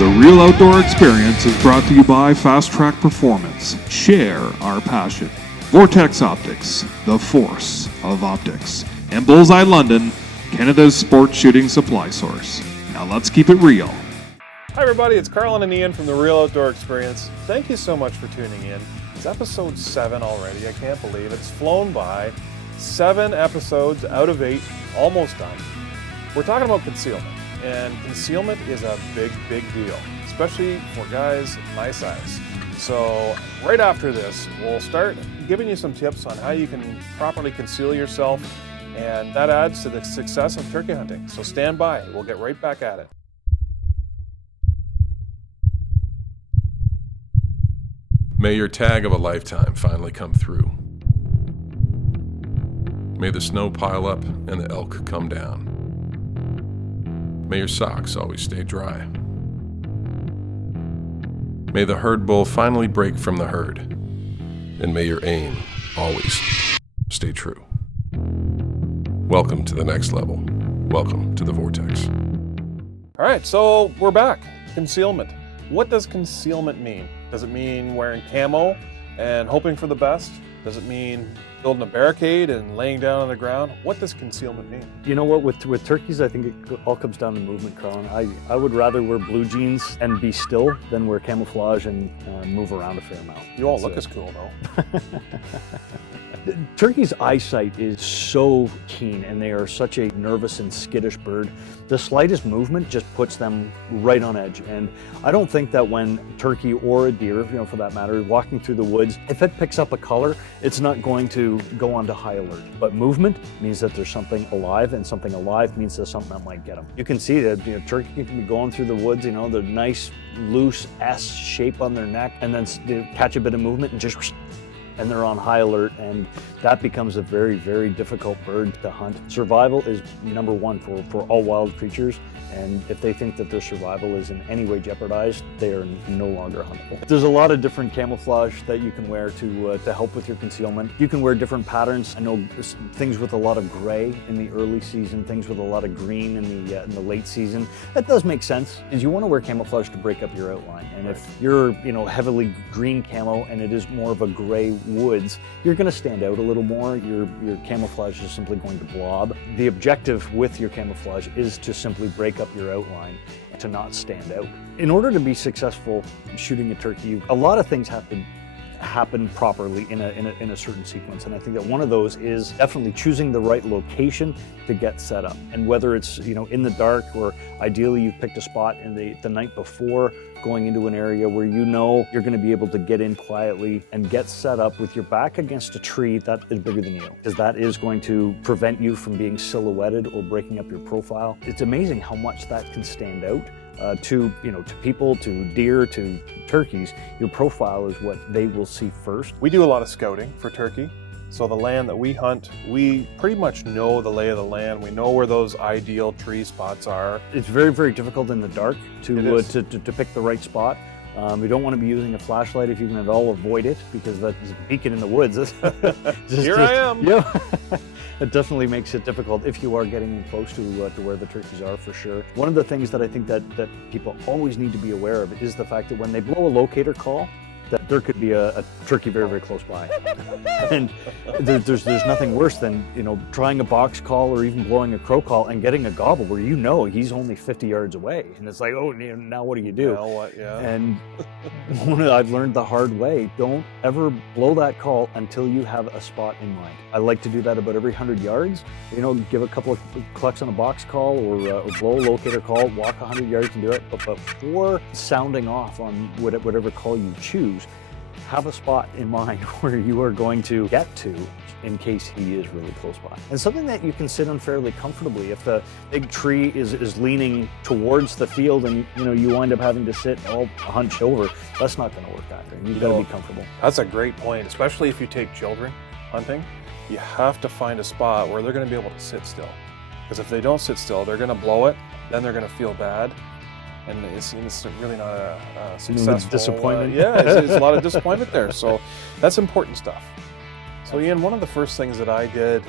The Real Outdoor Experience is brought to you by Fast Track Performance. Share our passion. Vortex Optics, the force of optics. And Bullseye London, Canada's sport shooting supply source. Now let's keep it real. Hi everybody, it's Carlin and Ian from The Real Outdoor Experience. Thank you so much for tuning in. It's episode 7 already, I can't believe it. It's flown by. 7 episodes out of 8, almost done. We're talking about concealment. And concealment is a big, big deal, especially for guys my size. So right after this, we'll start giving you some tips on how you can properly conceal yourself, and that adds to the success of turkey hunting. So stand by, we'll get right back at it. May your tag of a lifetime finally come through. May the snow pile up and the elk come down. May your socks always stay dry. May the herd bull finally break from the herd. And may your aim always stay true. Welcome to the next level. Welcome to the Vortex. All right, so we're back. Concealment. What does concealment mean? Does it mean wearing camo and hoping for the best? Does it mean building a barricade and laying down on the ground? What does concealment mean? You know what, with turkeys, I think it all comes down to movement, Colin. I would rather wear blue jeans and be still than wear camouflage and move around a fair amount. You all look as cool though. Turkey's eyesight is so keen, and they are such a nervous and skittish bird. The slightest movement just puts them right on edge. And I don't think that when turkey or a deer, for that matter, walking through the woods, if it picks up a color, it's not going to go on to high alert. But movement means that there's something alive, and something alive means there's something that might get them. You can see that turkey can be going through the woods, the nice loose S shape on their neck, and then catch a bit of movement and just and they're on high alert, and that becomes a very, very difficult bird to hunt. Survival is number one for all wild creatures, and if they think that their survival is in any way jeopardized, they are no longer huntable. There's a lot of different camouflage that you can wear to help with your concealment. You can wear different patterns. I know things with a lot of gray in the early season, things with a lot of green in the late season. That does make sense, is you want to wear camouflage to break up your outline. And if you're heavily green camo and it is more of a gray woods, you're going to stand out a little more. Your camouflage is simply going to blob. The objective with your camouflage is to simply break up your outline, to not stand out. In order to be successful shooting a turkey, a lot of things have to happen properly in a certain sequence, and I think that one of those is definitely choosing the right location to get set up. And whether it's in the dark, or ideally you've picked a spot in the night before, going into an area where you're going to be able to get in quietly and get set up with your back against a tree that is bigger than you, because that is going to prevent you from being silhouetted or breaking up your profile. It's amazing how much that can stand out. To people, to deer, to turkeys. Your profile is what they will see first. We do a lot of scouting for turkey. So the land that we hunt, we pretty much know the lay of the land. We know where those ideal tree spots are. It's very, very difficult in the dark to pick the right spot. We don't want to be using a flashlight if you can at all avoid it, because that's a beacon in the woods. I am. Yeah. It definitely makes it difficult if you are getting close to where the turkeys are, for sure. One of the things that I think that people always need to be aware of is the fact that when they blow a locator call, that there could be a turkey very, very close by. And there's nothing worse than trying a box call or even blowing a crow call and getting a gobble where he's only 50 yards away, and it's like, oh, now what do you do? Now what? Yeah. And I've learned the hard way: don't ever blow that call until you have a spot in mind. I like to do that about every 100 yards. Give a couple of clucks on a box call or blow a locator call, walk 100 yards and do it. But before sounding off on whatever call you choose, have a spot in mind where you are going to get to in case he is really close by. And something that you can sit on fairly comfortably. If the big tree is leaning towards the field and you wind up having to sit all hunched over, that's not going to work either. You've got to be comfortable. That's a great point, especially if you take children hunting. You have to find a spot where they're going to be able to sit still. Because if they don't sit still, they're going to blow it, then they're going to feel bad. And it's really not a successful... disappointment. It's a lot of disappointment there. So that's important stuff. So Ian, one of the first things that I did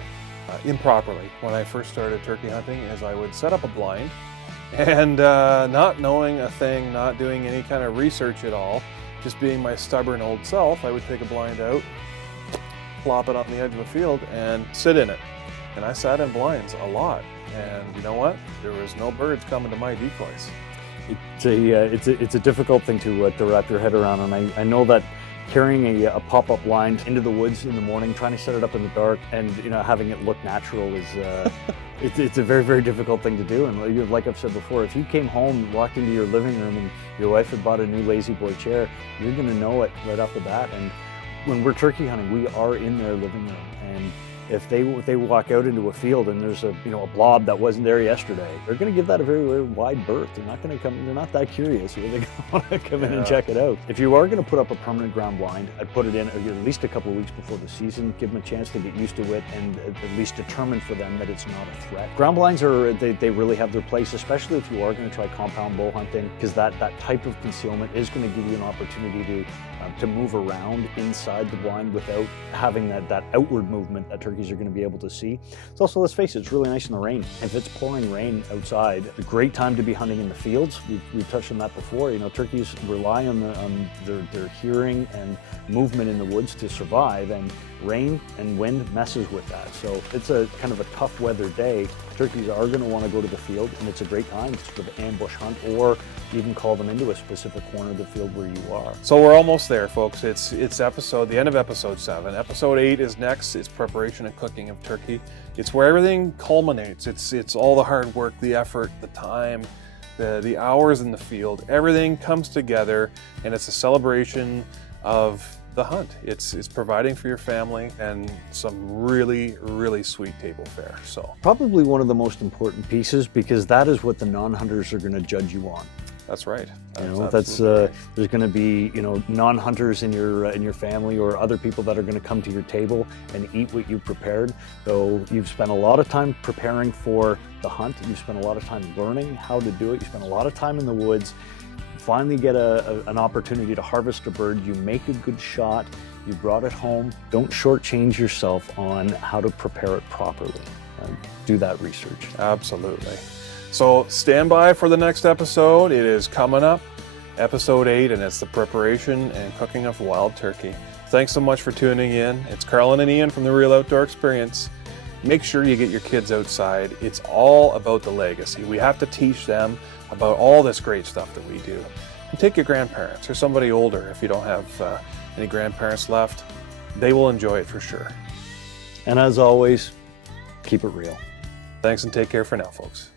improperly when I first started turkey hunting is I would set up a blind And not knowing a thing, not doing any kind of research at all, just being my stubborn old self, I would take a blind out, plop it on the edge of the field, and sit in it. And I sat in blinds a lot. And you know what? There was no birds coming to my decoys. It's a difficult thing to wrap your head around, and I know that carrying a pop-up blind into the woods in the morning, trying to set it up in the dark, and having it look natural is it's a very, very difficult thing to do. And like I've said before, if you came home, walked into your living room, and your wife had bought a new Lazy Boy chair, you're going to know it right off the bat. And when we're turkey hunting, we are in their living room, and if they walk out into a field and there's a blob that wasn't there yesterday, they're going to give that a very, very wide berth. They're not going to come. They're not that curious. They're going to want to come in and check it out. If you are going to put up a permanent ground blind, I'd put it in at least a couple of weeks before the season. Give them a chance to get used to it, and at least determine for them that it's not a threat. Ground blinds they really have their place, especially if you are going to try compound bow hunting, because that type of concealment is going to give you an opportunity to move around inside the blind without having that outward movement that turkeys are going to be able to see. It's also, let's face it, it's really nice in the rain. If it's pouring rain outside, it's a great time to be hunting in the fields. We've touched on that before. Turkeys rely on their hearing and movement in the woods to survive, and rain and wind messes with that. So it's a kind of a tough weather day. Turkeys are going to want to go to the field, and it's a great time to sort of ambush hunt, or even call them into a specific corner of the field where you are. So we're almost there, folks. It's the end of episode 7. Episode 8 is next. It's preparation and cooking of turkey. It's where everything culminates. It's all the hard work, the effort, the time, the hours in the field. Everything comes together, and it's a celebration of the hunt. It's providing for your family and some really, really sweet table fare. So probably one of the most important pieces, because that is what the non-hunters are going to judge you on. That's right. There's going to be non-hunters in your family, or other people that are going to come to your table and eat what you prepared. So you've spent a lot of time preparing for the hunt. You've spent a lot of time learning how to do it. You spent a lot of time in the woods. Finally get an opportunity to harvest a bird. You make a good shot. You brought it home. Don't shortchange yourself on how to prepare it properly. Do that research. Absolutely. So stand by for the next episode. It is coming up, episode 8, and it's the preparation and cooking of wild turkey. Thanks so much for tuning in. It's Carlin and Ian from the Real Outdoor Experience. Make sure you get your kids outside. It's all about the legacy. We have to teach them about all this great stuff that we do. And take your grandparents or somebody older if you don't have any grandparents left. They will enjoy it for sure. And as always, keep it real. Thanks, and take care for now, folks.